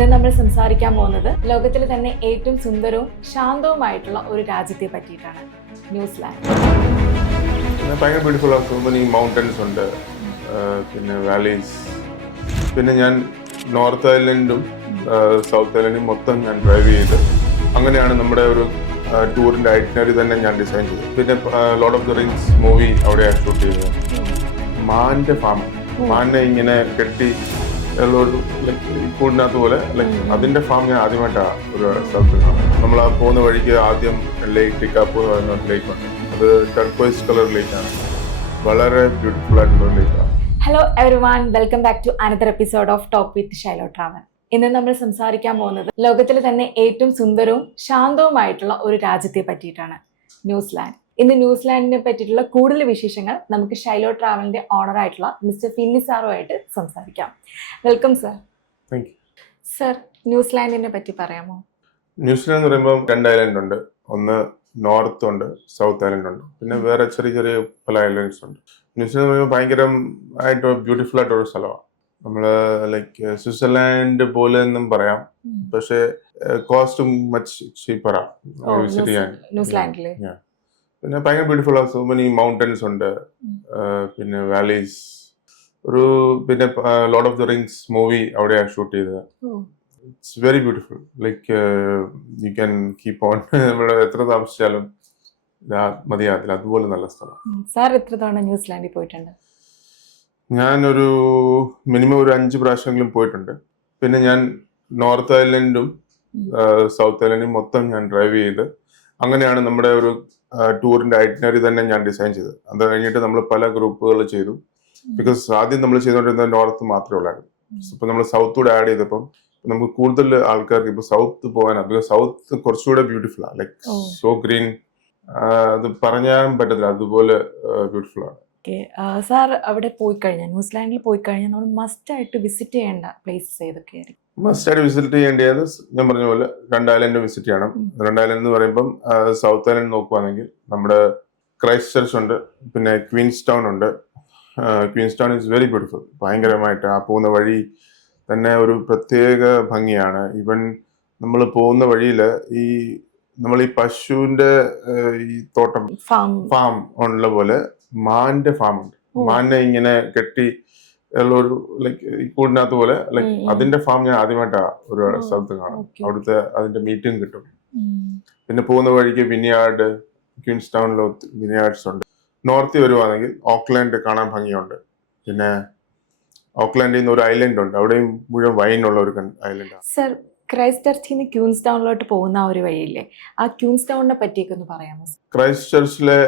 ഇന്ന് നമ്മൾ സംസാരിക്കാൻ പോകുന്നത് ലോകത്തിലെ തന്നെ ഏറ്റവും സുന്ദരവും ശാന്തവുമായിട്ടുള്ള ഒരു രാജ്യത്തെ പറ്റിയിട്ടാണ്, ന്യൂസിലാൻഡ്. ഭയങ്കര ബ്യൂട്ടിഫുൾ ആണ്. സോ മെനി മൗണ്ടൻസ് ഉണ്ട്, പിന്നെ വാലീസ്. പിന്നെ ഞാൻ നോർത്ത് ഐലൻഡും സൗത്ത് ഐലൻഡും മൊത്തം ഞാൻ ഡ്രൈവ് ചെയ്ത് അങ്ങനെയാണ് നമ്മുടെ ഒരു ടൂറിന്റെ ഐറ്റിനറി തന്നെ ഞാൻ ഡിസൈൻ ചെയ്തത്. പിന്നെ Lord of the rings movie അവിടെയാണ് ഷൂട്ട് ചെയ്തത്. മാന്റെ ഫാം, മാനെ ഇങ്ങനെ കെട്ടി കൂടിനകത്ത് പോലെ അതിന്റെ ഫാം ഞാൻ ആദ്യമായിട്ടാണ് ഒരു സ്ഥലത്ത് കാണുന്നത്. നമ്മൾ ആ പോകുന്ന വഴിക്ക് ആദ്യം ലേക്ക് ടിക്കാപ്പു എന്ന് പറയുന്ന ഒരു ലേക്ക് ഉണ്ട്. അത് ടർക്കോയ്സ് കളർ ലേക്കാണ്, വളരെ ബ്യൂട്ടിഫുൾ ആയിട്ടുള്ള ലേക്കാണ്. Hello everyone, welcome back to another episode of talk with Shiloh travel. ഇന്ന് നമ്മൾ സംസാരിക്കാൻ പോകുന്നത് ലോകത്തിലെ തന്നെ ഏറ്റവും സുന്ദരവും ശാന്തവുമായിട്ടുള്ള ഒരു രാജ്യത്തെ പറ്റിയിട്ടാണ്, ന്യൂസിലാൻഡ്. ഇന്ന് ന്യൂസിലാൻഡിനെ പറ്റിയിട്ടുള്ള കൂടുതൽ വിശേഷങ്ങൾ നമുക്ക് ഷൈലോ ട്രാവലിന്റെ ഓണർ ആയിട്ടുള്ള മിസ്റ്റർ ഫിന്നി സാറുമായിട്ട് സംസാരിക്കാം. Welcome sir. സർ, ന്യൂസിലാൻഡിനെ പറ്റി പറയാമോ? ന്യൂസിലാൻഡ് എന്ന് പറയുമ്പോൾ 2 ഐലൻഡ് ഉണ്ട്. ഒന്ന് നോർത്ത് ഉണ്ട്, സൗത്ത് ഐലൻഡ് ഉണ്ട്, പിന്നെ വേറെ ചെറിയ ചെറിയ പല ഐലൻഡ്സ് ഉണ്ട്. ന്യൂസിലാൻഡ് എന്ന് പറയുമ്പോൾ ഭയങ്കരമായിട്ട് ബ്യൂട്ടിഫുൾ ആയിട്ടൊരു സ്ഥലമാണ്. നമ്മള് സ്വിറ്റ്സർലാൻഡ് പോലെ എന്നും പറയാം, പക്ഷെ കോസ്റ്റും മച്ച് ചീപ്പറാണ് വിസിറ്റ് ചെയ്യാൻ ന്യൂസിലാൻഡില്. പിന്നെ ഭയങ്കര ബ്യൂട്ടിഫുൾ ആണ്. സോ മെനി മൗണ്ടൻസ് ഉണ്ട്, പിന്നെ വാലീസ്. പിന്നെ Lord of the rings movie അവിടെയാണ് ഷൂട്ട് ചെയ്തത്. It's very beautiful. You can keep on. നമ്മുടെ എത്ര താമസിച്ചാലും മതിയാകത്തില്ല, അതുപോലെ നല്ല സ്ഥലം. സാർ എത്ര തവണ ന്യൂസിലാൻഡിൽ പോയിട്ടുണ്ട്? ഞാനൊരു മിനിമം ഒരു 5 പ്രാവശ്യമെങ്കിലും പോയിട്ടുണ്ട്. പിന്നെ ഞാൻ നോർത്ത് ഐലൻഡും സൗത്ത് ഐലൻഡും മൊത്തം ഞാൻ ഡ്രൈവ് ചെയ്ത് അങ്ങനെയാണ് നമ്മുടെ ഒരു ടൂറിന്റെ ഐറ്റിനറി തന്നെ ഞാൻ ഡിസൈൻ ചെയ്തത്. അത് കഴിഞ്ഞിട്ട് നമ്മൾ പല ഗ്രൂപ്പുകൾ ചെയ്തു. ബിക്കോസ് ആദ്യം നമ്മൾ ചെയ്തുകൊണ്ടിരുന്നത് നോർത്ത് മാത്രമേ ഉള്ളായിരുന്നു. ഇപ്പൊ നമ്മൾ സൗത്ത് കൂടെ ആഡ് ചെയ്തപ്പം നമുക്ക് കൂടുതൽ ആൾക്കാർക്ക് ഇപ്പൊ സൗത്ത് പോകാനാണ്. ബിക്കോസ് സൗത്ത് കുറച്ചുകൂടെ ബ്യൂട്ടിഫുൾ ആണ്, സോ ഗ്രീൻ. അത് പറയാൻ പറ്റത്തില്ല, അതുപോലെ ബ്യൂട്ടിഫുൾ ആണ്. സാർ അവിടെ പോയി കഴിഞ്ഞാൽ, ന്യൂസിലാൻഡിൽ പോയി കഴിഞ്ഞാൽ നമ്മൾ മസ്റ്റ് ആയിട്ട് വിസിറ്റ് ചെയ്യേണ്ട പ്ലേസസ് ഏതൊക്കെയായിരിക്കും? മസ്റ്റ് ആയിട്ട് വിസിറ്റ് ചെയ്യേണ്ടത് ഞാൻ പറഞ്ഞ പോലെ 2 ഐലൻഡ് വിസിറ്റ് ചെയ്യണം. 2 ഐലൻഡ് എന്ന് പറയുമ്പം സൗത്ത് ഐലൻഡ് നോക്കുവാണെങ്കിൽ നമ്മുടെ ക്രൈസ്റ്റ് ചർച്ച് ഉണ്ട്, പിന്നെ ക്വീൻസ് ടൗൺ ഉണ്ട്. Queenstown is very beautiful. ഭയങ്കരമായിട്ട് ആ പോകുന്ന വഴി തന്നെ ഒരു പ്രത്യേക ഭംഗിയാണ്. ഈവൻ നമ്മൾ പോകുന്ന വഴിയിൽ നമ്മൾ ഈ പശുവിന്റെ ഈ തോട്ടം ഫാം ഉള്ള പോലെ മാന്റെ ഫാം ഉണ്ട്. മാനെ ഇങ്ങനെ കെട്ടി ഉള്ളൊരു കൂടിനകത്ത് പോലെ അതിന്റെ ഫാം ഞാൻ ആദ്യമായിട്ടാണ് ഒരു സ്ഥലത്ത് കാണും. അവിടുത്തെ അതിന്റെ മീറ്റും കിട്ടും. പിന്നെ പോകുന്ന വഴിക്ക് വിനിയാർഡ്, ക്വീൻസ് ടൗണിൽ വിനിയാർഡ്സ് ഉണ്ട്. നോർത്തിൽ വരുവാണെങ്കിൽ ഓക്ലാൻഡ് കാണാൻ ഭംഗിയുണ്ട്. പിന്നെ ഓക്ലാൻഡിൽ നിന്ന് ഒരു ഐലൻഡ് ഉണ്ട്, അവിടെയും മുഴുവൻ വൈൻ ഉള്ള ഒരു ഐലൻഡാണ്. സർ, ക്രൈസ്റ്റ് ചർച്ചിൽ നിന്ന് ക്യൂൻസ് ടൗണിലോട്ട് പോകുന്ന ഒരു വഴിയില്ലേ, ആ ക്യൂൻസ് ടൗണിനെ പറ്റിയൊക്കെ ഒന്ന് പറയാമോ? ക്രൈസ്റ്റ് ചർച്ചിലെ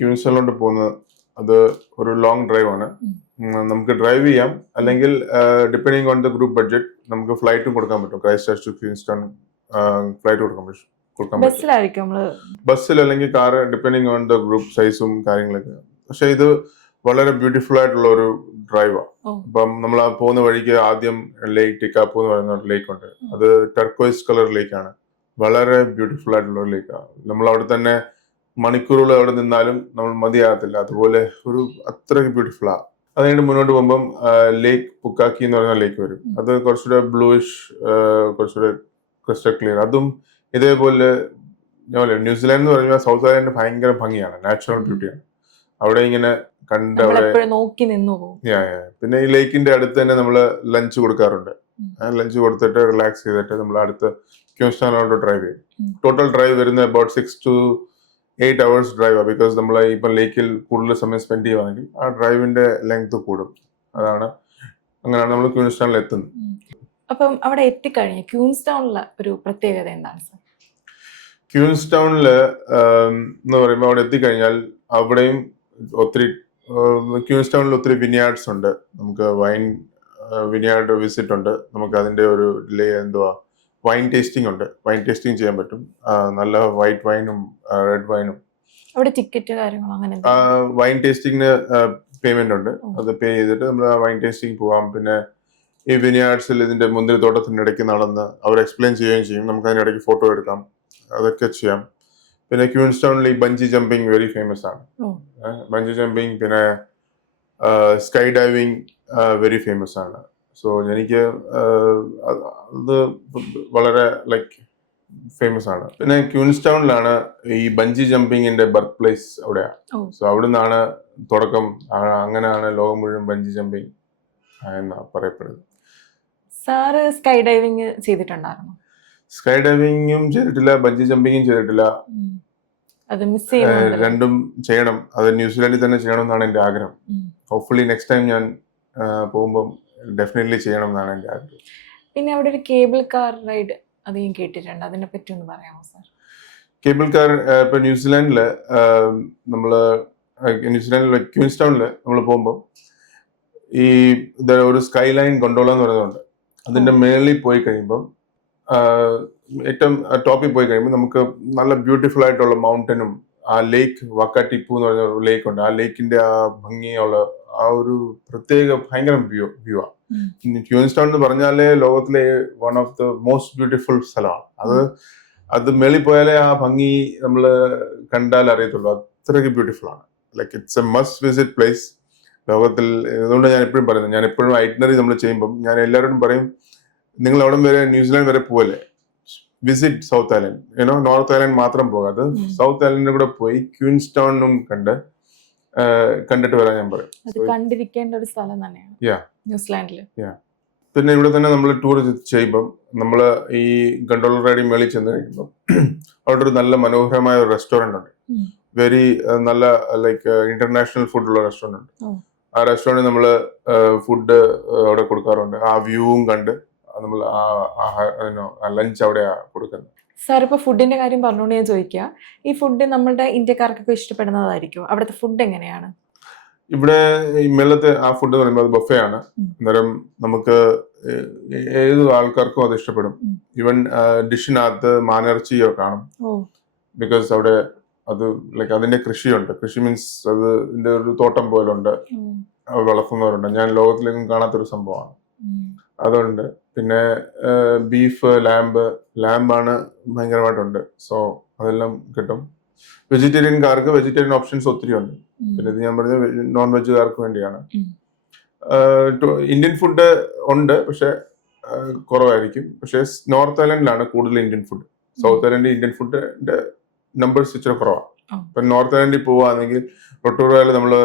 ക്യൂൻസ് ടൗണിലോട്ട് പോകുന്നത് അത് ഒരു ലോങ് ഡ്രൈവ് ആണ്. നമുക്ക് ഡ്രൈവ് ചെയ്യാം, അല്ലെങ്കിൽ depending on the group budget നമുക്ക് ഫ്ലൈറ്റും കൊടുക്കാൻ പറ്റും. Christchurch to Queenstown flight കൊടുക്കാൻ പറ്റും. ബസ്സിൽ അല്ലെങ്കിൽ car, depending on the group സൈസും കാര്യങ്ങളൊക്കെ. പക്ഷെ ഇത് വളരെ ബ്യൂട്ടിഫുൾ ആയിട്ടുള്ള ഒരു ഡ്രൈവാണ്. അപ്പം നമ്മൾ ആ പോകുന്ന വഴിക്ക് ആദ്യം ലേക്ക് ടിക്കാപ്പു എന്ന് പറയുന്ന ഒരു ലേക്ക് ഉണ്ട്. അത് ടർക്കോയ്സ് കളർ ലേക്കാണ്, വളരെ ബ്യൂട്ടിഫുൾ ആയിട്ടുള്ള ഒരു ലേക്കാണ്. നമ്മൾ അവിടെ തന്നെ മണിക്കൂറുകൾ അവിടെ നിന്നാലും നമ്മൾ മതിയാകത്തില്ല, അതുപോലെ ഒരു അത്രയ്ക്ക് ബ്യൂട്ടിഫുൾ ആണ്. അത് കഴിഞ്ഞ് മുന്നോട്ട് പോകുമ്പം ലേക്ക് പുക്കാക്കി എന്ന് പറയുന്ന ലേക്ക് വരും. അത് കുറച്ചുകൂടെ ബ്ലൂയിഷ്, കുറച്ചുകൂടെ ക്രിസ്റ്റൽ ക്ലിയർ. അതും ഇതേപോലെ ന്യൂസിലാൻഡ് എന്ന് പറയുമ്പോൾ സൗത്ത് ഐലൻഡ് ഭയങ്കര ഭംഗിയാണ്, നാച്ചുറൽ ബ്യൂട്ടിയാണ്. അവിടെ ഇങ്ങനെ കണ്ട് അവിടെ നോക്കി നിന്നു. പിന്നെ ഈ ലേക്കിന്റെ അടുത്ത് തന്നെ നമ്മള് ലഞ്ച് കൊടുക്കാറുണ്ട്. ലഞ്ച് കൊടുത്തിട്ട് റിലാക്സ് ചെയ്തിട്ട് നമ്മൾ അടുത്ത് ക്യൂൻസ് ടൗണിലോട്ട് ഡ്രൈവ് ചെയ്യും. ടോട്ടൽ ഡ്രൈവ് വരുന്നത് about 6 to 8 hours drive. Because നമ്മൾ ഇപ്പം ലേക്കിൽ കൂടുതൽ സമയം സ്പെൻഡ് ചെയ്യുവാണെങ്കിൽ ആ ഡ്രൈവിന്റെ ലെങ്ത് കൂടും. അങ്ങനെയാണ് നമ്മൾ ക്യൂൻസ് ടൗണിൽ എത്തുന്നത്. അപ്പം അവിടെ എത്തിക്കഴിഞ്ഞ ക്യൂൻസ് ടൗണിലെ ഒരു പ്രത്യേകത എന്താണ് സർ? ക്യൂൻസ് ടൗണില് എന്ന് പറയുമ്പോൾ അവിടെ എത്തിക്കഴിഞ്ഞാൽ അവിടെയും ഒത്തിരി ക്യൂൻസ് ടൗണിൽ ഒത്തിരി വിനിയാർഡ്സ് ഉണ്ട്. നമുക്ക് വിനിയാർഡ് വിസിറ്റ് ഉണ്ട്. നമുക്ക് അതിന്റെ ഒരു വൈൻ ടേസ്റ്റിംഗ് ഉണ്ട്. വൈൻ ടേസ്റ്റിംഗ് ചെയ്യാൻ പറ്റും. നല്ല വൈറ്റ് വൈനും റെഡ് വൈനും. അവിടെ ടിക്കറ്റ് കാര്യങ്ങളോ അങ്ങനെ? വൈൻ ടേസ്റ്റിംഗിന് പേയ്മെന്റ് ഉണ്ട്. അത് പേ ചെയ്തിട്ട് നമ്മൾ വൈൻ ടേസ്റ്റിംഗ് പോവാം. പിന്നെ ഈ വിനിയാർഡ്സിൽ ഇതിന്റെ മുന്തിരിത്തോട്ടത്തിന്റെ ഇടയ്ക്ക് നടന്ന് അവർ എക്സ്പ്ലെയിൻ ചെയ്യുകയും ചെയ്യും. നമുക്ക് അതിന്റെ ഇടയ്ക്ക് ഫോട്ടോ എടുക്കാം, അതൊക്കെ ചെയ്യാം. പിന്നെ ക്യൂൻസ് ടൗണിൽ ഈ ബഞ്ചി ജമ്പിങ് വെരി ഫേമസ് ആണ്. ബഞ്ചി ജമ്പിങ്, പിന്നെ സ്കൈ ഡൈവിങ് വെരി ഫേമസ് ആണ്. സോ എനിക്ക് അത് വളരെ ലൈക്ക് ഫേമസ് ആണ്. പിന്നെ ക്യൂൻസ് ടൗണിലാണ് ഈ ബഞ്ചി ജമ്പിങ്ങിന്റെ ബർത്ത് പ്ലേസ് അവിടെയാണ്. സോ അവിടെ നിന്നാണ് തുടക്കം. അങ്ങനെയാണ് ലോകം മുഴുവൻ ബഞ്ചി ജമ്പിങ് എന്നാ പറയപ്പെടുന്നത്. സാറ് സ്കൈ ഡൈവിങ് ചെയ്തിട്ടുണ്ടായിരുന്നു? സ്കൈ ഡൈവിങ്ങും ചെയ്തിട്ടില്ല, ബഞ്ചി ജമ്പിങ്ങും ചെയ്തിട്ടില്ല. അത് മിസ് ചെയ്യുന്നു. രണ്ടും ചെയ്യണം. അത് ന്യൂസിലാൻഡിൽ തന്നെ ചെയ്യണം എന്നാണ് എൻ്റെ ആഗ്രഹം. ഹോപ്പ്ഫുള്ളി നെക്സ്റ്റ് ടൈം ഞാൻ പോകുമ്പോൾ ഡെഫിനറ്റ്ലി ചെയ്യണം എന്നാണ് എൻ്റെ ആഗ്രഹം. പിന്നെ അവിടെ ഒരു കേബിൾ കാർ റൈഡ് അത് ഞാൻ കേട്ടിട്ടുണ്ട്, അതിനെ പറ്റി ഒന്ന് പറയാമോ സാർ? കേബിൾ കാർ ഇപ്പൊ ന്യൂസിലാൻഡില് ന്യൂസിലാൻഡിലെ ക്യൂൻസ് ടൗണില് നമ്മൾ പോകുമ്പോൾ ഈ ഒരു സ്കൈ ലൈൻ ഗൊണ്ടോള എന്ന് പറയുന്നുണ്ട്. അതിന്റെ മേളിൽ പോയി കഴിയുമ്പോൾ ഏറ്റവും ടോപ്പിൽ പോയി കഴിയുമ്പോൾ നമുക്ക് നല്ല ബ്യൂട്ടിഫുൾ ആയിട്ടുള്ള മൗണ്ടനും ആ ലേക്ക് വക്കാട്ടിപ്പു എന്ന് പറഞ്ഞ ഒരു ലേക്ക് ഉണ്ട്. ആ ലേക്കിന്റെ ആ ഭംഗിയുള്ള ആ ഒരു പ്രത്യേക ഭയങ്കര വ്യൂ ആണ്. ക്യൂൻസ് ടൗൺ എന്ന് പറഞ്ഞാലേ ലോകത്തിലെ one of the most beautiful സ്ഥലമാണ്. അത് മേളിൽ പോയാലേ ആ ഭംഗി നമ്മൾ കണ്ടാൽ അറിയത്തുള്ളൂ. അത്രയ്ക്ക് ബ്യൂട്ടിഫുൾ ആണ്. Like it's A must visit place ലോകത്തിൽ. അതുകൊണ്ട് ഞാൻ എപ്പോഴും പറയുന്നത്, ഞാൻ എപ്പോഴും ഐറ്റിനറി നമ്മൾ ചെയ്യുമ്പോൾ ഞാൻ എല്ലാവരോടും പറയും, നിങ്ങൾ അവിടെ വരെ ന്യൂസിലാൻഡ് വരെ പോകല്ലേ, visit south island. North island മാത്രം പോകാതെ സൗത്ത് ഐലൻഡിലും കൂടെ പോയി ക്യൂൻസ് ടൗണും കണ്ടിട്ട് വരാൻ ഞാൻ പറയും. കണ്ടിരിക്കേണ്ട ഒരു സ്ഥലം തന്നെയാണ് ന്യൂസിലാൻഡിൽ. പിന്നെ ഇവിടെ തന്നെ നമ്മൾ ടൂർ ചെയ്യുമ്പം നമ്മൾ ഈ ഗണ്ടോള റൈഡിൽ മേളിൽ ചെന്ന് കഴിയുമ്പോൾ അവിടെ ഒരു നല്ല മനോഹരമായ ഒരു റെസ്റ്റോറന്റ് ഉണ്ട്. വെരി നല്ല ലൈക്ക് ഇന്റർനാഷണൽ ഫുഡുള്ള റെസ്റ്റോറന്റ് ഉണ്ട്. ആ റെസ്റ്റോറൻറ്റിൽ നമ്മൾ ഫുഡ് അവിടെ കൊടുക്കാറുണ്ട്. ആ വ്യൂവും കണ്ട് നമ്മൾ ലഞ്ച് അവിടെയാ കൊടുക്കുന്നത്. സാർ ഇപ്പൊ ഫുഡിന്റെ കാര്യം പറഞ്ഞുകൊണ്ട് ഞാൻ ചോദിക്കുക, ഈ ഫുഡ് നമ്മളുടെ ഇന്ത്യക്കാർക്കൊക്കെ ഇഷ്ടപ്പെടുന്നതായിരിക്കും? അവിടുത്തെ ഫുഡ് എങ്ങനെയാണ്? ഇവിടെ ഈ മേളത്തെ ആ ഫുഡ് എന്ന് പറയുമ്പോൾ അത് ബഫേ ആണ്. അന്നേരം നമുക്ക് ഏത് ആൾക്കാർക്കും അത് ഇഷ്ടപ്പെടും. ഈവൻ ഡിഷിനകത്ത് മാനിറച്ചിയോ കാണും. ബിക്കോസ് അവിടെ അത് ലൈക്ക് അതിന്റെ കൃഷിയുണ്ട്. കൃഷി മീൻസ് അതിന്റെ ഒരു തോട്ടം പോലെ ഉണ്ട്, വളർത്തുന്നവരുണ്ട്. ഞാൻ ലോകത്തിലേക്കും കാണാത്തൊരു സംഭവമാണ്. അതുണ്ട്. പിന്നെ ബീഫ്, ലാമ്പാണ് ഭയങ്കരമായിട്ടുണ്ട്. സോ അതെല്ലാം കിട്ടും. വെജിറ്റേറിയൻകാർക്ക് വെജിറ്റേറിയൻ ഓപ്ഷൻസ് ഒത്തിരി ഉണ്ട്. പിന്നെ ഇത് ഞാൻ പറഞ്ഞ നോൺ വെജുകാർക്ക് വേണ്ടിയാണ്. ഇന്ത്യൻ ഫുഡ് ഉണ്ട്, പക്ഷെ കുറവായിരിക്കും. പക്ഷെ നോർത്ത് ഐലൻഡിലാണ് കൂടുതൽ ഇന്ത്യൻ ഫുഡ്. സൗത്ത് ഐലൻഡിൽ ഇന്ത്യൻ ഫുഡിന്റെ നമ്പേഴ്സ് ഇച്ചിരി കുറവാണ്. ഇപ്പൊ നോർത്ത് ഐലൻഡിൽ പോവുകയാണെങ്കിൽ റൊട്ടൂറയിൽ നമ്മള്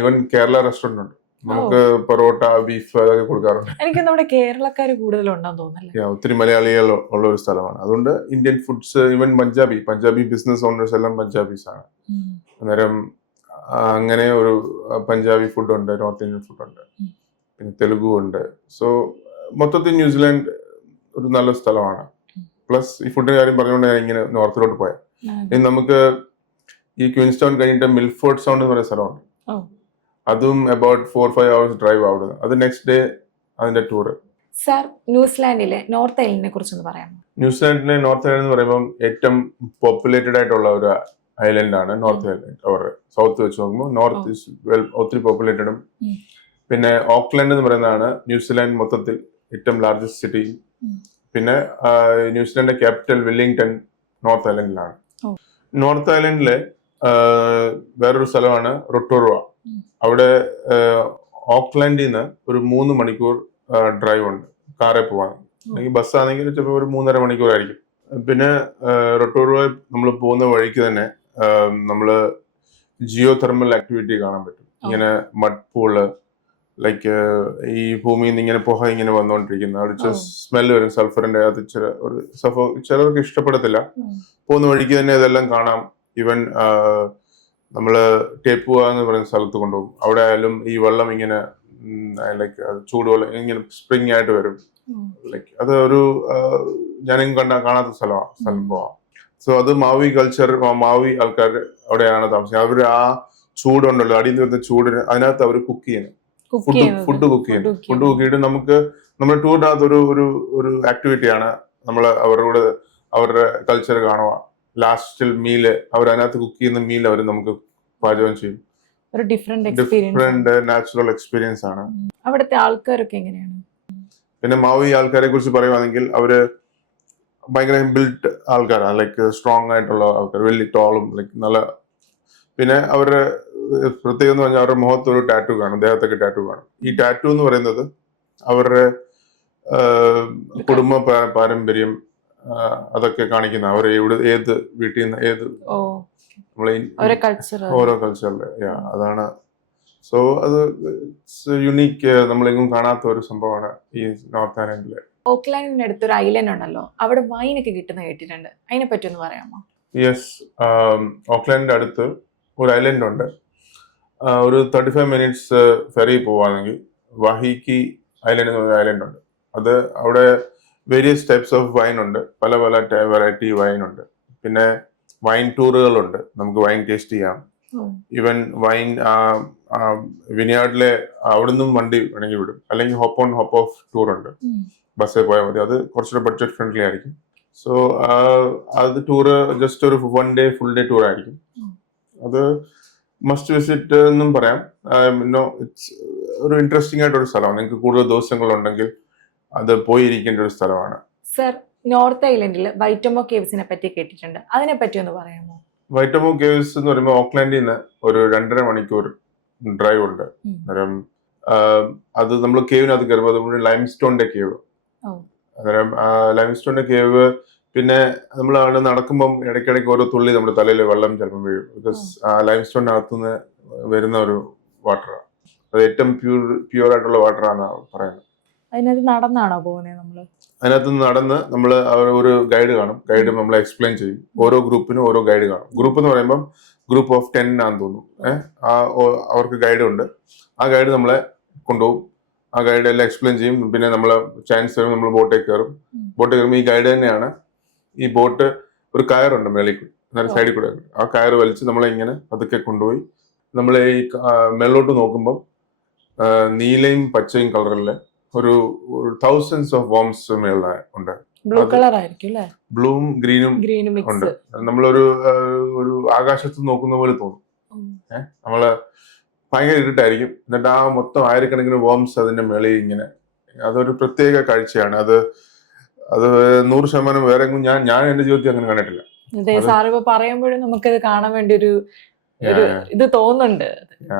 ഈവൻ കേരള റെസ്റ്റോറന്റ് ഉണ്ട്. നമുക്ക് പൊറോട്ട, ബീഫ് അതൊക്കെ കൊടുക്കാറുണ്ട്. എനിക്ക് നമ്മുടെ കേരളക്കാർ കൂടുതലുണ്ടെന്ന് തോന്നുന്നില്ല. ഒത്തിരി മലയാളികൾ ഉള്ള ഒരു സ്ഥലമാണ്. അതുകൊണ്ട് Indian foods, even Punjabi business owners എല്ലാം പഞ്ചാബീസ് ആണ്. അന്നേരം അങ്ങനെ ഒരു പഞ്ചാബി ഫുഡ് ഉണ്ട്, നോർത്ത് ഇന്ത്യൻ ഫുഡ് ഉണ്ട്, പിന്നെ തെലുഗു ഉണ്ട്. സോ മൊത്തത്തിൽ ന്യൂസിലാൻഡ് ഒരു നല്ല സ്ഥലമാണ്. പ്ലസ് ഈ ഫുഡിന്റെ കാര്യം പറഞ്ഞുകൊണ്ട് ഞാൻ ഇങ്ങനെ നോർത്തിലോട്ട് പോയാൽ ഇനി നമുക്ക് ഈ ക്യൂൻസ് ടൗൺ കഴിഞ്ഞിട്ട് മിൽഫോർഡ് സൗണ്ട് എന്ന് പറയുന്ന സ്ഥലമുണ്ട്. അതും അബൌട്ട് 4-5 hours ഡ്രൈവ് അവിടെ. അത് നെക്സ്റ്റ് ഡേ അതിന്റെ ടൂറ്. സാർ ന്യൂസിലാൻഡിലെ നോർത്ത് ഐലൻഡിനെ കുറിച്ചൊന്ന് പറയാമോ? ന്യൂസിലാൻഡിലെ നോർത്ത് ഐലൻഡ് എന്ന് പറയുമ്പോൾ ഏറ്റവും പോപ്പുലേറ്റഡ് ആയിട്ടുള്ള ഒരു ഐലൻഡ് ആണ് നോർത്ത് ഐലൻഡ്. അവർ സൗത്ത് വെച്ച് നോക്കുമ്പോൾ നോർത്ത് ഈസ് ഒത്തിരി പോപ്പുലേറ്റഡും. പിന്നെ ഓക്ലൻഡ് എന്ന് പറയുന്നതാണ് ന്യൂസിലാൻഡ് മൊത്തത്തിൽ ഏറ്റവും ലാർജസ്റ്റ് സിറ്റി. പിന്നെ ന്യൂസിലാൻഡിന്റെ ക്യാപിറ്റൽ വെല്ലിംഗ്ടൺ നോർത്ത് ഐലൻഡിലാണ്. നോർത്ത് ഐലൻഡിലെ വേറൊരു സ്ഥലമാണ് റൊട്ടോറുവ. അവിടെ ഓക്ലൻഡിൽ നിന്ന് ഒരു 3 മണിക്കൂർ ഡ്രൈവ് ഉണ്ട് കാറിൽ പോകാൻ. അല്ലെങ്കിൽ ബസ്സാണെങ്കിൽ ചിലപ്പോൾ ഒരു 3.5 മണിക്കൂറായിരിക്കും. പിന്നെ റൊട്ടോറുവ നമ്മൾ പോകുന്ന വഴിക്ക് തന്നെ നമ്മള് ജിയോ തെർമൽ ആക്ടിവിറ്റി കാണാൻ പറ്റും. ഇങ്ങനെ മഡ് പൂള്, ലൈക്ക് ഈ ഭൂമിയിൽ നിന്ന് ഇങ്ങനെ പുക ഇങ്ങനെ വന്നുകൊണ്ടിരിക്കുന്ന ഒരു സ്മെല്ല് വരും സൾഫറിന്റെ. അത് ചിലർക്ക് ഇഷ്ടപ്പെടത്തില്ല. പോകുന്ന വഴിക്ക് തന്നെ ഇതെല്ലാം കാണാം. ഈവൻ നമ്മള് ടേപ്പുവ എന്ന് പറയുന്ന സ്ഥലത്ത് കൊണ്ടുപോകും. അവിടെ ആയാലും ഈ വെള്ളം ഇങ്ങനെ ലൈക്ക് ചൂടുവെള്ളം ഇങ്ങനെ സ്പ്രിങ് ആയിട്ട് വരും. ലൈക്ക് അത് ഒരു ഞാനും കാണാത്ത സ്ഥലം പോവാം. സോ അത് മാവി കൾച്ചർ, മാവി ആൾക്കാർ അവിടെയാണ് താമസിക്കുന്നത്. അവർ ആ ചൂടുണ്ടല്ലോ, അടിയിൽ നിന്ന് വരുന്ന ചൂടിന് അതിനകത്ത് അവർ കുക്ക് ചെയ്യുന്നു. ഫുഡ് കുക്ക് ചെയ്തിട്ട് നമുക്ക് നമ്മുടെ ടൂറിനകത്ത് ഒരു ആക്ടിവിറ്റിയാണ്. നമ്മൾ അവരുടെ കൾച്ചർ കാണുക. ലാസ്റ്റിൽ മീല് അവർ അതിനകത്ത് കുക്ക് ചെയ്യുന്ന മീൽ അവർ നമുക്ക് പാചകം ചെയ്യും. ഒരു ഡിഫറെന്റ് നാച്ചുറൽ എക്സ്പീരിയൻസ് ആണ്. അവിടുത്തെ ആൾക്കാരൊക്കെ എങ്ങനെയാണ്? പിന്നെ മാവി ആൾക്കാരെ കുറിച്ച് പറയുവാണെങ്കിൽ അവര് ഭയങ്കര ബിൽറ്റ് ആൾക്കാരാണ്. ലൈക്ക് സ്ട്രോങ് ആയിട്ടുള്ള ആൾക്കാർ, വലിയ ടോളും ലൈക്ക് നല്ല. പിന്നെ അവരുടെ പ്രത്യേകം എന്ന് പറഞ്ഞാൽ അവരുടെ മുഖത്ത് ഒരു ടാറ്റു കാണും, ദേഹത്തൊക്കെ ടാറ്റു കാണും. ഈ ടാറ്റു എന്ന് പറയുന്നത് അവരുടെ കുടുംബ പാരമ്പര്യം അതൊക്കെ കാണിക്കുന്ന അവർ ഏത് വീട്ടിൽ നിന്ന് ഏത് നമ്മളെ ഓരോ കൾച്ചറിലെ അതാണ്. സോ അത് യുണീക്ക്, നമ്മളെങ്ങും കാണാത്ത ഒരു സംഭവമാണ് ഈ നോർത്ത് ഐലൻഡിലെ. ഓക്ലാൻഡിനടുത്ത് ഒരു ഐലൻഡ് ഉണ്ടല്ലോ, അവിടെ വൈനൊക്കെ കിട്ടുന്ന കേട്ടിട്ടുണ്ട്, അതിനെ പറ്റി ഒന്ന് പറയാമോ? യെസ്, ഓക്ലാൻഡിന്റെ അടുത്ത് ഒരു ഐലൻഡ് ഉണ്ട്. ഒരു 35 മിനിറ്റ്സ് ഫെറി പോവാണെങ്കിൽ വഹീക്കി ഐലൻഡ് എന്ന് പറഞ്ഞ ഐലൻഡ് ഉണ്ട്. അത് അവിടെ വേരിയസ് ടൈപ്സ് ഓഫ് വൈൻ ഉണ്ട്, പല പല വെറൈറ്റി വൈൻ ഉണ്ട്. പിന്നെ വൈൻ ടൂറുകളുണ്ട്, നമുക്ക് വൈൻ ടേസ്റ്റ് ചെയ്യാം. ഈവൻ വൈൻ വിനിയാർഡിലെ അവിടുന്ന് വണ്ടി വേണമെങ്കിൽ വിടും, അല്ലെങ്കിൽ hop on hop off tour ഉണ്ട്, ബസ്സിൽ പോയാൽ മതി. അത് കുറച്ചുകൂടെ ബഡ്ജറ്റ് ഫ്രണ്ട്ലി ആയിരിക്കും. സോ അത് ടൂറ് ജസ്റ്റ് ഒരു 1 ഡേ ഫുൾ ഡേ ടൂർ ആയിരിക്കും. അത് മസ്റ്റ് വിസിറ്റ് എന്നും പറയാം. ഇറ്റ്സ് ഒരു ഇൻട്രസ്റ്റിംഗ് ആയിട്ടൊരു സ്ഥലമാണ്. നിങ്ങൾക്ക് കൂടുതൽ ദിവസങ്ങളുണ്ടെങ്കിൽ അത് പോയിരിക്കേണ്ട ഒരു സ്ഥലമാണ്. സർ, നോർത്ത് ഐലൻഡിൽ വൈറ്റമോ കേവ്സിനെ പറ്റി കേട്ടിട്ടുണ്ട്, അതിനെ പറ്റി ഒന്ന് പറയാമോ? വൈറ്റമോ കേവ്സ് എന്ന് പറയുമ്പോൾ ഓക്ലാൻഡിൽ നിന്ന് ഒരു 2.5 മണിക്കൂർ ഡ്രൈവ് ഉണ്ട്. അന്നേരം അത് നമ്മൾ കേവിനകത്ത് കയറുമ്പോൾ അത് ലൈം സ്റ്റോണിന്റെ കേവ്. അന്നേരം ലൈംസ്റ്റോണിന്റെ കേവ്, പിന്നെ നമ്മൾ അവിടെ നടക്കുമ്പം ഇടയ്ക്കിടയ്ക്ക് ഓരോ തുള്ളി നമ്മുടെ തലയിൽ വെള്ളം ചിലപ്പം വീഴും. ബിക്കോസ് ലൈംസ്റ്റോണിനകത്തുനിന്ന് വരുന്ന ഒരു വാട്ടറാണ്. അത് ഏറ്റവും പ്യൂർ ആയിട്ടുള്ള വാട്ടറാണെന്നാണ് പറയുന്നത്. അതിനകത്ത് നടന്നാണോ പോകുന്നത് നമ്മള്? അതിനകത്ത് നടന്ന് നമ്മൾ ഒരു ഗൈഡ് കാണും. ഗൈഡ് നമ്മളെ എക്സ്പ്ലെയിൻ ചെയ്യും. ഓരോ ഗ്രൂപ്പിനും ഓരോ ഗൈഡ് കാണും. ഗ്രൂപ്പ് എന്ന് പറയുമ്പം ഗ്രൂപ്പ് ഓഫ് 10 ആണെന്ന് തോന്നുന്നു. അവർക്ക് ഗൈഡ് ഉണ്ട്. ആ ഗൈഡ് നമ്മളെ കൊണ്ടുപോകും. ആ ഗൈഡ് എല്ലാം എക്സ്പ്ലെയിൻ ചെയ്യും. പിന്നെ നമ്മൾ ചാൻസ് തരും, നമ്മൾ ബോട്ടിൽ കയറും. ബോട്ടിൽ കയറുമ്പോൾ ഈ ഗൈഡ് തന്നെയാണ് ഈ ബോട്ട്, ഒരു കയറുണ്ട് മേളിൽ കൂടി, അന്നേരം സൈഡിൽ കൂടെ ആ കയറ് വലിച്ച് നമ്മളെ ഇങ്ങനെ അതൊക്കെ കൊണ്ടുപോയി നമ്മൾ ഈ മേളിലോട്ട് നോക്കുമ്പോൾ നീലയും പച്ചയും കളറിലെ ഒരു 1000s ഓഫ് വോംസ് മേളിൽ ഉണ്ട്. ബ്ലൂ കളർ ആയിരിക്കും, ബ്ലൂവും ഗ്രീനും ഉണ്ട്. നമ്മളൊരു ഒരു ആകാശത്ത് നോക്കുന്ന പോലെ തോന്നും. നമ്മള് ഭയങ്കര ഇരുട്ടായിരിക്കും. എന്നിട്ട് ആ മൊത്തം ആയിരക്കണക്കിന് വോംസ് അതിന്റെ മേളിൽ ഇങ്ങനെ, അതൊരു പ്രത്യേക കാഴ്ചയാണ്. അത് 100% വേറെ ഞാൻ എന്റെ ജീവിതത്തിൽ അങ്ങനെ കണ്ടിട്ടില്ല. പറയുമ്പോഴും നമുക്കത് കാണാൻ വേണ്ടി ഒരു ഇത് തോന്നുന്നുണ്ട്.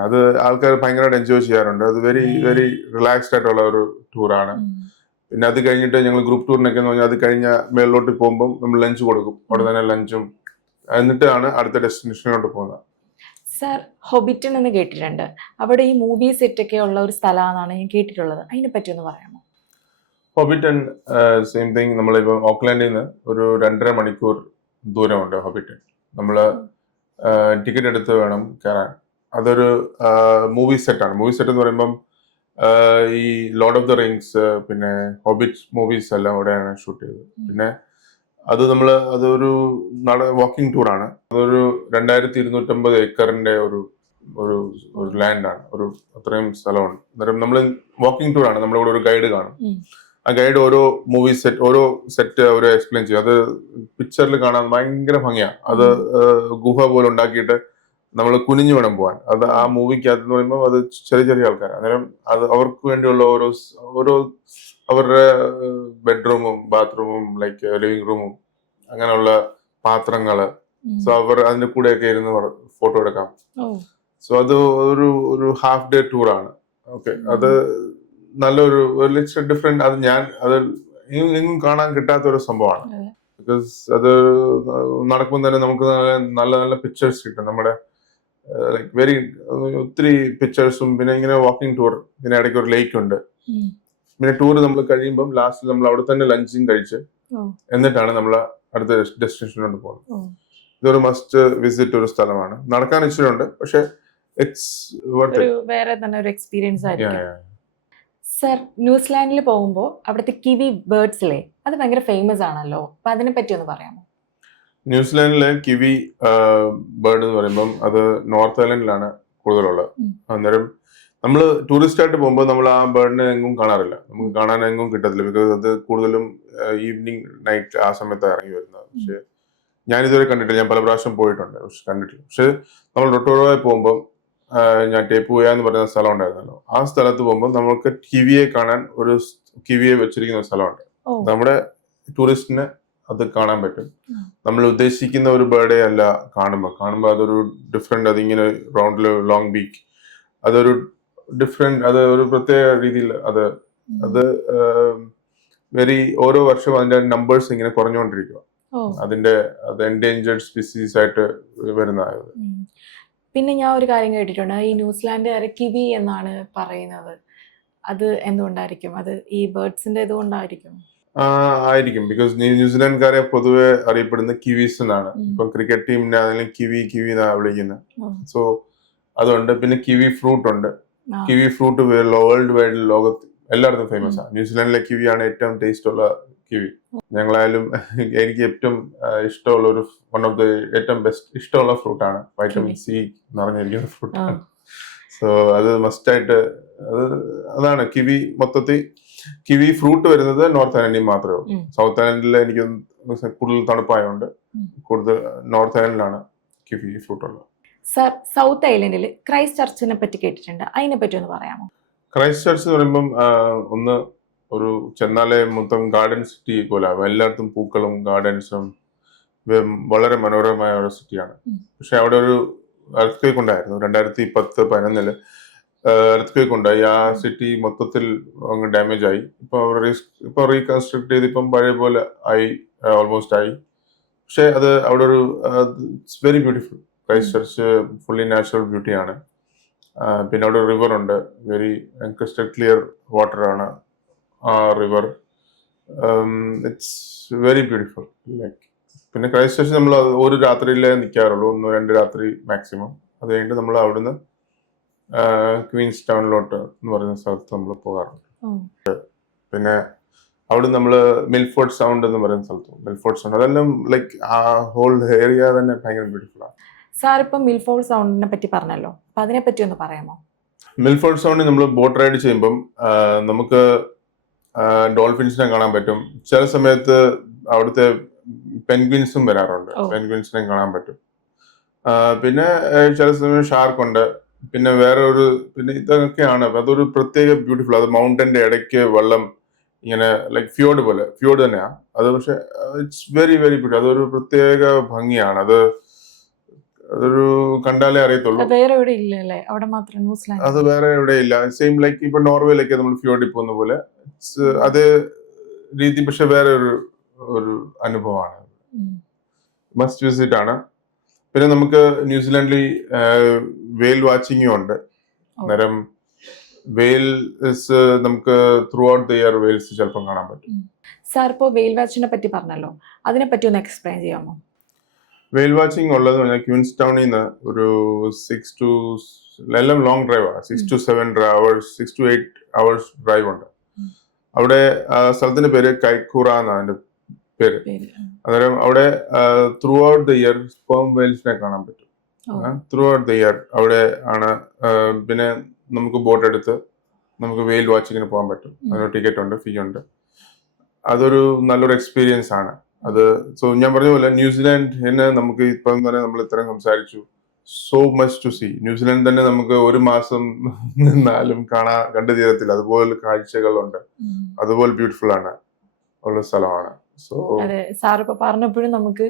അത് ആൾക്കാർ ഭയങ്കരമായിട്ട് എൻജോയ് ചെയ്യാറുണ്ട്. അത് വെരി വെരി റിലാക്സ്ഡ് ആയിട്ടുള്ള ഒരു ടൂറാണ്. പിന്നെ അത് കഴിഞ്ഞിട്ട് ഞങ്ങൾ ഗ്രൂപ്പ് ടൂറിനൊക്കെ എന്ന് പറഞ്ഞാൽ അത് കഴിഞ്ഞ മേളിലോട്ട് പോകുമ്പോൾ നമ്മൾ ലഞ്ച് കൊടുക്കും. അവിടെ തന്നെ ലഞ്ചും എന്നിട്ടാണ് അടുത്ത ഡെസ്റ്റിനേഷനിലോട്ട് പോകുന്നത്. സർ, ഹൊബിറ്റൺ എന്ന് കേട്ടിട്ടുണ്ട്, അവിടെ ഈ മൂവി സെറ്റ് ഒക്കെ ഉള്ള ഒരു സ്ഥലമാണെന്നാണ് ഞാൻ കേട്ടിട്ടുള്ളത്, അതിനെ പറ്റി ഒന്ന് പറയാമോ? ഹൊബിറ്റൺ സെയിം തിങ്. നമ്മളിപ്പോൾ ഓക്ലാൻഡിൽ നിന്ന് ഒരു 2.5 മണിക്കൂർ ദൂരമുണ്ട് ഹൊബിറ്റൺ. നമ്മള് ടിക്കറ്റ് എടുത്ത് വേണം കയറാൻ. അതൊരു മൂവി സെറ്റാണ്. മൂവി സെറ്റ് എന്ന് പറയുമ്പം ഈ ലോർഡ് ഓഫ് ദ റിങ്സ്, പിന്നെ ഹോബിറ്റ് മൂവീസ് എല്ലാം അവിടെയാണ് ഷൂട്ട് ചെയ്തത്. പിന്നെ അതൊരു വാക്കിംഗ് ടൂറാണ്. അതൊരു 2250 ഏക്കറിന്റെ ഒരു ലാൻഡാണ്, ഒരു അത്രയും സ്ഥലമുണ്ട്. അന്നേരം നമ്മൾ വാക്കിംഗ് ടൂറാണ്. നമ്മളിവിടെ ഒരു ഗൈഡ് കാണും. ആ ഗൈഡ് ഓരോ മൂവി സെറ്റ്, ഓരോ സെറ്റ് അവർ എക്സ്പ്ലെയിൻ ചെയ്യും. അത് പിക്ചറിൽ കാണാൻ ഭയങ്കര ഭംഗിയാണ്. അത് ഗുഹ പോലെ ഉണ്ടാക്കിയിട്ട് നമ്മൾ കുനിഞ്ഞു വേണം പോകാൻ. അത് ആ മൂവിക്കകത്ത് എന്ന് പറയുമ്പോൾ അത് ചെറിയ ചെറിയ ആൾക്കാർ. അന്നേരം അത് അവർക്ക് വേണ്ടിയുള്ള ഓരോ അവരുടെ ബെഡ്റൂമും ബാത്റൂമും ലൈക്ക് ലിവിംഗ് റൂമും അങ്ങനെയുള്ള പാത്രങ്ങള്. സോ അവർ അതിന്റെ കൂടെയൊക്കെ ഇരുന്ന് ഫോട്ടോ എടുക്കാം. സോ അത് ഒരു ഹാഫ് ഡേ ടൂറാണ്. ഓക്കെ, അത് നല്ലൊരു ഡിഫറെന്റ്. അത് എങ്ങും കാണാൻ കിട്ടാത്ത ഒരു സംഭവമാണ്. ബിക്കോസ് അത് നടക്കുമ്പോൾ തന്നെ നമുക്ക് നല്ല നല്ല പിക്ചേഴ്സ് കിട്ടും. നമ്മുടെ ലൈക്ക് വെരി ഒത്തിരി പിക്ചേഴ്സും. പിന്നെ ഇങ്ങനെ വാക്കിംഗ് ടൂർ, പിന്നെ ഇടയ്ക്ക് ഒരു ലേക്ക് ഉണ്ട്. പിന്നെ ടൂർ നമ്മൾ കഴിയുമ്പോൾ ലാസ്റ്റ് നമ്മൾ അവിടെ തന്നെ ലഞ്ചും കഴിച്ച് എന്നിട്ടാണ് നമ്മൾ അടുത്ത ഡെസ്റ്റിനേഷനിലോട്ട് പോകുന്നത്. ഇതൊരു മസ്റ്റ് വിസിറ്റ് ഒരു സ്ഥലമാണ്. നടക്കാൻ ഇച്ചിരിയുണ്ട്, പക്ഷെ വേറെ തന്നെ ഒരു എക്സ്പീരിയൻസ് ആയിരിക്കും. സർ, ന്യൂസിലാൻഡിൽ പോകുമ്പോൾ അവിടുത്തെ കിവി ബേർഡ്സിലെ അത് ഭയങ്കര ഫേമസ് ആണല്ലോ, അപ്പൊ അതിനെ പറ്റി ഒന്ന് പറയാമോ? ന്യൂസിലാൻഡിലെ കിവി ബേർഡ് എന്ന് പറയുമ്പം അത് നോർത്ത് ഐലൻഡിലാണ് കൂടുതലുള്ളത്. അന്നേരം നമ്മൾ ടൂറിസ്റ്റ് ആയിട്ട് പോകുമ്പോൾ നമ്മൾ ആ ബേർഡിനെ എങ്ങും കാണാറില്ല. നമുക്ക് കാണാൻ എങ്ങും കിട്ടത്തില്ല. ബിക്കോസ് അത് കൂടുതലും ഈവനിങ് നൈറ്റ് ആ സമയത്താണ് ഇറങ്ങി വരുന്നത്. പക്ഷെ ഞാൻ ഇതുവരെ കണ്ടിട്ടില്ല. ഞാൻ പല പ്രാവശ്യം പോയിട്ടുണ്ട്, പക്ഷെ കണ്ടിട്ടില്ല. പക്ഷെ നമ്മൾ റൊട്ടോറോയിൽ പോകുമ്പോൾ ഞാൻ ടേപ്പുയ എന്ന് പറയുന്ന സ്ഥലം ഉണ്ടായിരുന്നല്ലോ, ആ സ്ഥലത്ത് പോകുമ്പോൾ നമുക്ക് കിവിയെ കാണാൻ ഒരു കിവിയെ വെച്ചിരിക്കുന്ന ഒരു സ്ഥലമുണ്ട്. നമ്മുടെ ടൂറിസ്റ്റിന് അത് കാണാൻ പറ്റും. നമ്മൾ ഉദ്ദേശിക്കുന്ന ഒരു ബേർഡേ അല്ല കാണുമ്പോൾ അതൊരു ഡിഫറെന്റ്, അതിങ്ങനെ റൗണ്ടില് ലോങ് ബീക്ക്, അതൊരു ഡിഫറെന്റ്, അത് ഒരു പ്രത്യേക രീതിയിൽ അത് ഓരോ വർഷവും അതിന്റെ നമ്പേഴ്സ് ഇങ്ങനെ കുറഞ്ഞുകൊണ്ടിരിക്കുക. അത് എൻഡേഞ്ചേർഡ് സ്പീസീസ് ആയിട്ട് വരുന്നതായത്. പിന്നെ ഞാൻ ഒരു കാര്യം കേട്ടിട്ടുണ്ട്, ഈ ന്യൂസിലാൻഡുകാരെ കിവി എന്നാണ് പറയുന്നത്. അത് എന്തുകൊണ്ടായിരിക്കും? അത് ഈ ബേർഡ്സിന്റെ ഇതുകൊണ്ടായിരിക്കും? ആയിരിക്കും, ബിക്കോസ് ന്യൂസിലാൻഡുകാരെ പൊതുവെ അറിയപ്പെടുന്ന കിവീസ് എന്നാണ്. ഇപ്പൊ ക്രിക്കറ്റ് ടീമിനെ ആണെങ്കിലും കിവി എന്നാണ് വിളിക്കുന്നത്. സോ അതുകൊണ്ട്. പിന്നെ കിവി ഫ്രൂട്ട് ഉണ്ട്. കിവി ഫ്രൂട്ട് വേൾഡ് വൈഡ് ലോകത്ത് എല്ലായിടത്തും ഫേമസ് ആണ്. ന്യൂസിലാൻഡിലെ കിവിയാണ് ഏറ്റവും ടേസ്റ്റ് ഉള്ള കിവി. ഞങ്ങളായാലും എനിക്ക് ഏറ്റവും ഇഷ്ടമുള്ള ഒരു വൺ ഓഫ് ദ ഏറ്റവും ബെസ്റ്റ് ഇഷ്ടമുള്ള ഫ്രൂട്ടാണ്. വൈറ്റമിൻ സി നിറഞ്ഞിരിക്കുന്ന ഫ്രൂട്ടാണ്. സോ അത് മസ്റ്റായിട്ട് അതാണ് കിവി. മൊത്തത്തിൽ കിവി ഫ്രൂട്ട് വരുന്നത് നോർത്ത് ഐലൻഡിൽ മാത്രമേ ഉള്ളൂ. സൗത്ത് ഐലൻഡിൽ എനിക്ക് കൂടുതൽ തണുപ്പായതുകൊണ്ട് കൂടുതൽ നോർത്ത് ഐലൻഡിലാണ് കിവി ഫ്രൂട്ട് ഉള്ളത്. സർ, സൗത്ത് ഐലൻഡിൽ ക്രൈസ്റ്റ് ചർച്ചിനെ പറ്റി കേട്ടിട്ടുണ്ട്, അതിനെ പറ്റി ഒന്ന് പറയാമോ? ക്രൈസ്റ്റ് ചർച്ച് എന്ന് പറയുമ്പം ഒന്ന് ഒരു ചെന്നാലെ മൊത്തം ഗാർഡൻ സിറ്റി പോലെ, എല്ലായിടത്തും പൂക്കളും ഗാർഡൻസും, വളരെ മനോഹരമായ ഒരു സിറ്റിയാണ്. പക്ഷെ അവിടെ ഒരു എർത്ത് ഉണ്ടായിരുന്നു 2010-11 എർത്ത് ഉണ്ടായി. ആ സിറ്റി മൊത്തത്തിൽ അങ്ങ് ഡാമേജ് ആയി. ഇപ്പൊ റീകൺസ്ട്രക്ട് ചെയ്ത് ഇപ്പം പഴയ പോലെ ആയി, ഓൾമോസ്റ്റ് ആയി. പക്ഷെ അത് അവിടെ ഒരു it's very beautiful. Christ church fully natural ബ്യൂട്ടിയാണ്. പിന്നെ അവിടെ റിവർ ഉണ്ട്, വെരി ക്രിസ്റ്റൽ ക്ലിയർ വാട്ടർ ആണ് ആ river. It's very beautiful. Like പിന്നെ ക്രൈസ്റ്റ് ചർച്ച് നമ്മൾ ഒരു രാത്രിയിലേ നിൽക്കാറുള്ളൂ, 1-2 രാത്രി മാക്സിമം. അത് കഴിഞ്ഞിട്ട് നമ്മൾ അവിടുന്ന് ക്വീൻസ് ടൗണിലോട്ട് എന്ന് പറയുന്ന സ്ഥലത്ത് നമ്മൾ പോകാറുണ്ട്. പിന്നെ അവിടെ നമ്മൾ മിൽഫോർഡ് സൗണ്ട് എന്ന് പറയുന്ന സ്ഥലത്ത്, മിൽഫോർഡ് സൗണ്ട്, അതെല്ലാം ലൈക്ക് ആ ഹോൾ ഏരിയ തന്നെ ഭയങ്കര ബ്യൂട്ടിഫുൾ ആണ്. സാർ ഇപ്പം മിൽഫോർഡ് സൗണ്ടിനെ പറ്റി പറഞ്ഞല്ലോ, അപ്പൊ അതിനെ പറ്റി ഒന്ന് പറയാമോ? മിൽഫോർഡ് സൗണ്ടിൽ നമ്മൾ ബോട്ട് റൈഡ് ചെയ്യുമ്പം നമുക്ക് ഡോൾഫിൻസിനെ കാണാൻ പറ്റും. ചില സമയത്ത് അവിടുത്തെ പെൻഗ്വിൻസും വരാറുണ്ട്, പെൻഗ്വിൻസിനെ കാണാൻ പറ്റും. പിന്നെ ചില സമയം ഷാർക്ക് ഉണ്ട്. പിന്നെ പിന്നെ ഇതൊക്കെയാണ്. അതൊരു പ്രത്യേക ബ്യൂട്ടിഫുൾ. അത് മൗണ്ടന്റെ ഇടയ്ക്ക് വെള്ളം ഇങ്ങനെ ലൈക്ക് ഫ്യോർഡ് തന്നെയാണ് അത്. പക്ഷെ ഇറ്റ്സ് വെരി വെരി ബ്യൂട്ടിഫുൾ. അതൊരു പ്രത്യേക ഭംഗിയാണ്. അതൊരു കണ്ടാലേ അറിയത്തുള്ളൂ. വേറെ എവിടെ ഇല്ലല്ലേ? അവിടെ മാത്രം ന്യൂസിലാൻഡ് അത് വേറെ എവിടെ ഇല്ല. സെയിം ലൈക്ക് ഇപ്പൊ നോർവേയിലൊക്കെ നമ്മൾ ഫ്യോർഡിൽ പോകുന്ന പോലെ അതേ രീതി, പക്ഷെ വേറെ ഒരു അനുഭവമാണ്. മസ്റ്റ് വിസിറ്റ് ആണ്. പിന്നെ നമുക്ക് ന്യൂസിലാൻഡിൽ വെയിൽ വാച്ചിങ്ങും ഉണ്ട്. അന്നേരം വെയിൽ നമുക്ക് through out the year Wales ചിലപ്പം കാണാൻ പറ്റും. സാർ ഇപ്പോൾ വെയിൽ വാച്ചിനെ പറ്റി പറഞ്ഞല്ലോ, അതിനെ പറ്റി ഒന്ന് എക്സ്പ്ലെയിൻ ചെയ്യാമോ? വെയിൽ വാച്ചിങ് ഉള്ളത് പറഞ്ഞാൽ ക്വീൻസ് ടൗണിൽ നിന്ന് ഒരു 6 to എല്ലാം ലോങ് ഡ്രൈവാണ്. 6 to 7 hours, 6 to 8 hours drive ഉണ്ട്. അവിടെ സ്ഥലത്തിന്റെ പേര് കൈക്കൂറ എന്നാണ് അതിന്റെ പേര്. അന്നേരം അവിടെ throughout the year sperm വെയിൽസിനെ കാണാൻ പറ്റും. ത്രൂ ഔട്ട് ദ ഇയർ അവിടെ ആണ്. പിന്നെ നമുക്ക് ബോട്ട് എടുത്ത് നമുക്ക് വെയിൽ വാച്ചിങ്ങിന് പോകാൻ പറ്റും. അതിന് ടിക്കറ്റ് ഉണ്ട്, ഫീ ഉണ്ട്. അതൊരു നല്ലൊരു എക്സ്പീരിയൻസ് ആണ് അത്. സോ ഞാൻ പറഞ്ഞ പോലെ ന്യൂസിലാൻഡിന് നമുക്ക് ഇപ്പം തന്നെ നമ്മൾ ഇത്രയും സംസാരിച്ചു, so much to see. New Zealand തന്നെ നമുക്ക് ഒരു മാസം നിന്നാലും കണ്ടു തീരത്തില്ല. അതുപോലെ കാഴ്ചകളുണ്ട്, അതുപോലെ ബ്യൂട്ടിഫുൾ ആണ് ഉള്ള സ്ഥലമാണ്. അതെ, സാർ ഇപ്പൊ പറഞ്ഞപ്പോഴും നമുക്ക്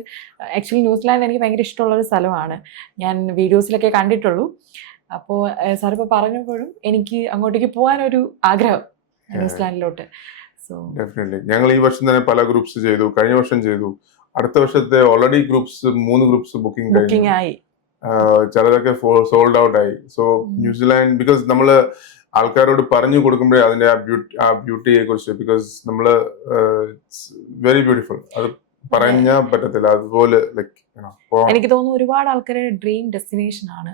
ആക്ച്വലി ന്യൂസിലാൻഡ് എനിക്ക് ഭയങ്കര ഇഷ്ടമുള്ള ഒരു സ്ഥലമാണ്. ഞാൻ വീഡിയോസിലൊക്കെ കണ്ടിട്ടുള്ളൂ. അപ്പോൾ സാർ ഇപ്പൊ പറഞ്ഞപ്പോഴും എനിക്ക് അങ്ങോട്ടേക്ക് പോകാനൊരു ആഗ്രഹം ന്യൂസിലാൻഡിലോട്ട്. ഡെഫിനറ്റ്ലി ഞങ്ങൾ ഈ വർഷം തന്നെ പല ഗ്രൂപ്പ്സ് ചെയ്തു, കഴിഞ്ഞ വർഷം ചെയ്തു. അടുത്ത വർഷത്തെ ഓൾറെഡി 3 ഗ്രൂപ്പ്സ് ബുക്കിംഗ് ആയി. ചിലതൊക്കെ സോൾഡ് ഔട്ട് ആയി. സോ ന്യൂസിലാൻഡ്, ബിക്കോസ് നമ്മള് ആൾക്കാരോട് പറഞ്ഞു കൊടുക്കുമ്പോഴേ അതിന്റെ ആ ബ്യൂട്ടിയെ കുറിച്ച്, ബിക്കോസ് നമ്മള് വെരി ബ്യൂട്ടിഫുൾ, അത് പറഞ്ഞാൽ പറ്റത്തില്ല. അതുപോലെ എനിക്ക് തോന്നുന്നു ഒരുപാട് ആൾക്കാരുടെ ഡ്രീം ഡെസ്റ്റിനേഷൻ ആണ്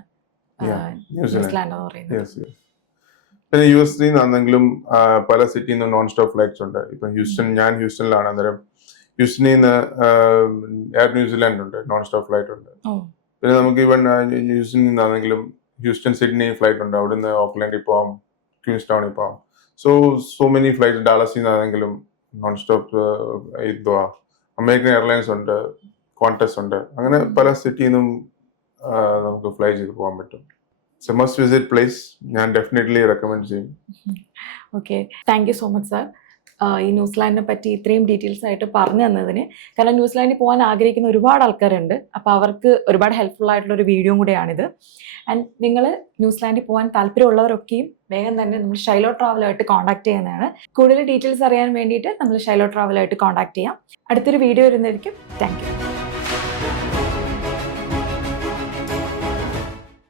ന്യൂസിലാൻഡ് എന്ന് പറയുന്നത്. പിന്നെ US നിന്നാണെങ്കിലും പല സിറ്റിയിൽ നിന്നും നോൺ സ്റ്റോപ്പ് ഫ്ലൈറ്റ്സ് ഉണ്ട്. ഇപ്പൊ ഞാൻ ഹ്യൂസ്റ്റണിലാണ്. അന്നേരം ഹ്യൂസ്റ്റണിൽ നിന്ന് എയർ ന്യൂസിലാൻഡ് ഉണ്ട്, നോൺ സ്റ്റോപ്പ് ഫ്ലൈറ്റ് ഉണ്ട്. പിന്നെ നമുക്ക് ഈവൻ ഹ്യൂസ്റ്റണിൽ നിന്നാണെങ്കിലും ഹ്യൂസ്റ്റൺ സിഡ്നി ഫ്ലൈറ്റ് ഉണ്ട്. അവിടുന്ന് ഓക്ലാൻഡിൽ പോവാം, ക്വീൻസ് ടൗണിൽ പോവാം. So many flights. ഡാലസിൽ നിന്നാണെങ്കിലും നോൺ സ്റ്റോപ്പ് അമേരിക്കൻ എയർലൈൻസ് ഉണ്ട്, ക്വാണ്ടസ് ഉണ്ട്. അങ്ങനെ പല സിറ്റിയിൽ നിന്നും നമുക്ക് ഫ്ലൈ ചെയ്ത് പോകാൻ പറ്റും. It's a must visit place. ഞാൻ ഡെഫിനറ്റ്ലി റെക്കമെൻഡ് ചെയ്യും. Okay, thank you so much sir. ഈ ന്യൂസിലാൻഡിനെ പറ്റി ഇത്രയും ഡീറ്റെയിൽസ് ആയിട്ട് പറഞ്ഞു തന്നതിന്. കാരണം ന്യൂസിലാൻഡിൽ പോകാൻ ആഗ്രഹിക്കുന്ന ഒരുപാട് ആൾക്കാരുണ്ട്. അപ്പോൾ അവർക്ക് ഒരുപാട് ഹെൽപ്ഫുൾ ആയിട്ടുള്ള ഒരു വീഡിയോ കൂടെയാണിത്. ആൻഡ് നിങ്ങൾ ന്യൂസിലാൻഡിൽ പോകാൻ താല്പര്യമുള്ളവരൊക്കെയും വേഗം തന്നെ നമ്മൾ ഷൈലോ ട്രാവലുമായിട്ട് കോൺടാക്ട് ചെയ്യുന്നതാണ്. കൂടുതൽ ഡീറ്റെയിൽസ് അറിയാൻ വേണ്ടിയിട്ട് നമ്മൾ ഷൈലോ ട്രാവലുമായിട്ട് കോൺടാക്ട് ചെയ്യാം. അടുത്തൊരു വീഡിയോ വരുന്നതായിരിക്കും. Thank you.